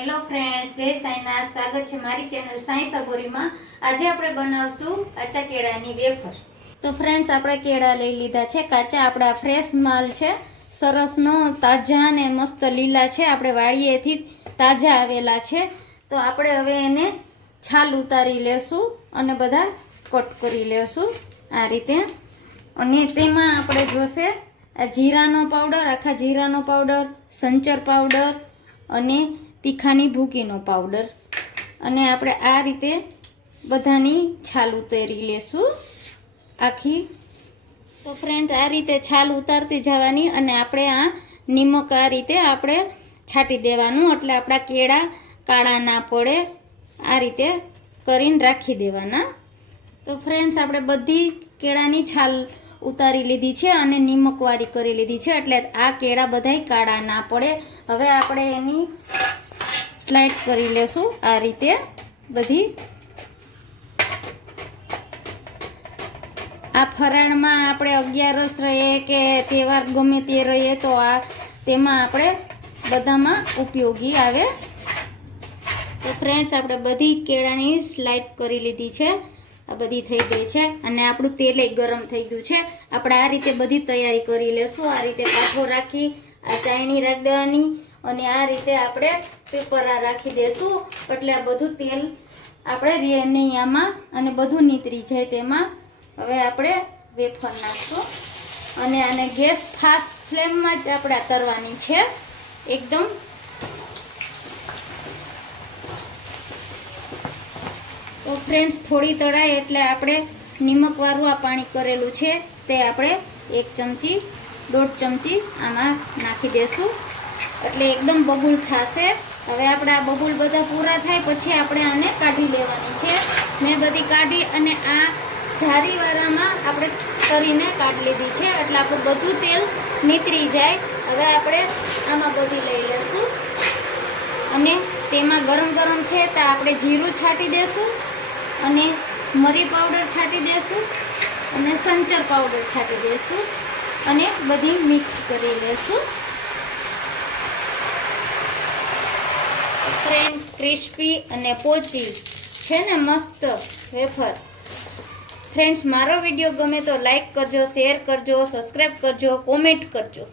Hello friends, જય સાંઈનાથ. સ્વાગત છે મારી ચેનલ સાંઈ સગોરીમાં. આજે આપણે બનાવશું કાચા કેળાની વેફર. તો ફ્રેન્ડ્સ, આપણે કેળા લઈ લીધા છે કાચા. આપણા ફ્રેશ માલ છે, સરસનો, તાજા ને મસ્ત લીલા છે. આપણે વાડીએથી તાજા આવેલા છે. તો આપણે હવે એને છાલ ઉતારી લેશું અને બધા કટ કરી લેશું આ રીતે. અને તેમાં આપણે જોશે જીરાનો પાવડર, આખા જીરાનો પાવડર, સંચર પાવડર અને તીખાની ભૂકીનો પાવડર. અને આપણે આ રીતે બધાની છાલ ઉતારી લેશું આખી. તો ફ્રેન્ડ, આ રીતે છાલ ઉતારતી જવાની અને આપણે આ નિમક આ રીતે આપણે છાંટી દેવાનું, એટલે આપણા કેળા કાળા ના પડે. આ રીતે કરીને રાખી દેવાના. તો ફ્રેન્ડ્સ, આપણે બધી કેળાની છાલ ઉતારી લીધી છે અને નિમકવાળી કરી લીધી છે, એટલે આ કેળા બધાય કાળા ના પડે. હવે આપણે એની સ્લાઇડ કરી લેશું આ રીતે બધી. આ ફરાળમાં આપણે 11 રહીએ કે તહેવાર ગમે તે રહીએ તો આ તેમાં આપણે બધામાં ઉપયોગી આવે. તો ફ્રેન્ડ્સ, આપણે બધી કેળાની સ્લાઇડ કરી લીધી છે. આ બધી થઈ ગઈ છે અને આપણું તેલ ગરમ થઈ ગયું છે. આપણે આ રીતે બધી તૈયારી કરી લેશું. આ રીતે કાઠો રાખી આ ચાયણી રાખી દેવાની અને આ રીતે આપણે પેપર આ રાખી દેશું, એટલે આ બધું તેલ આપણે રહે નહીં આમાં અને બધું નીતરી જાય તેમાં. હવે આપણે વેફર નાખશું અને આને ગેસ ફાસ્ટ ફ્લેમમાં જ આપણે કરવાની છે એકદમ. તો ફ્રેન્ડ્સ, થોડી તળાય એટલે આપણે નિમકવાળું આ પાણી કરેલું છે તે આપણે 1 ચમચી 1.5 ચમચી આમાં નાખી દેશું, એટલે એકદમ બબુલ થશે. હવે આપણે આ બબુલ બધા પૂરા થાય પછી આપણે આને કાઢી લેવાની છે. મેં બધી કાઢી અને આ જારીવાળામાં આપણે કરીને કાઢી લીધી છે, એટલે આપણું બધું તેલ નીતરી જાય. હવે આપણે આમાં બધી લઈ લઈશું અને તેમાં ગરમ ગરમ છે તો આપણે જીરું છાંટી દેશું અને મરી પાવડર છાંટી દેશું અને સંચર પાવડર છાંટી દેશું અને બધી મિક્સ કરી લેશું. ફ્રેન્ડ, ક્રિસ્પી અને પોચી છે ને મસ્ત વેફર. ફ્રેન્ડ્સ, મારો વિડીયો ગમે તો લાઈક કરજો, શેર કરજો, સબસ્ક્રાઈબ કરજો, કોમેન્ટ કરજો.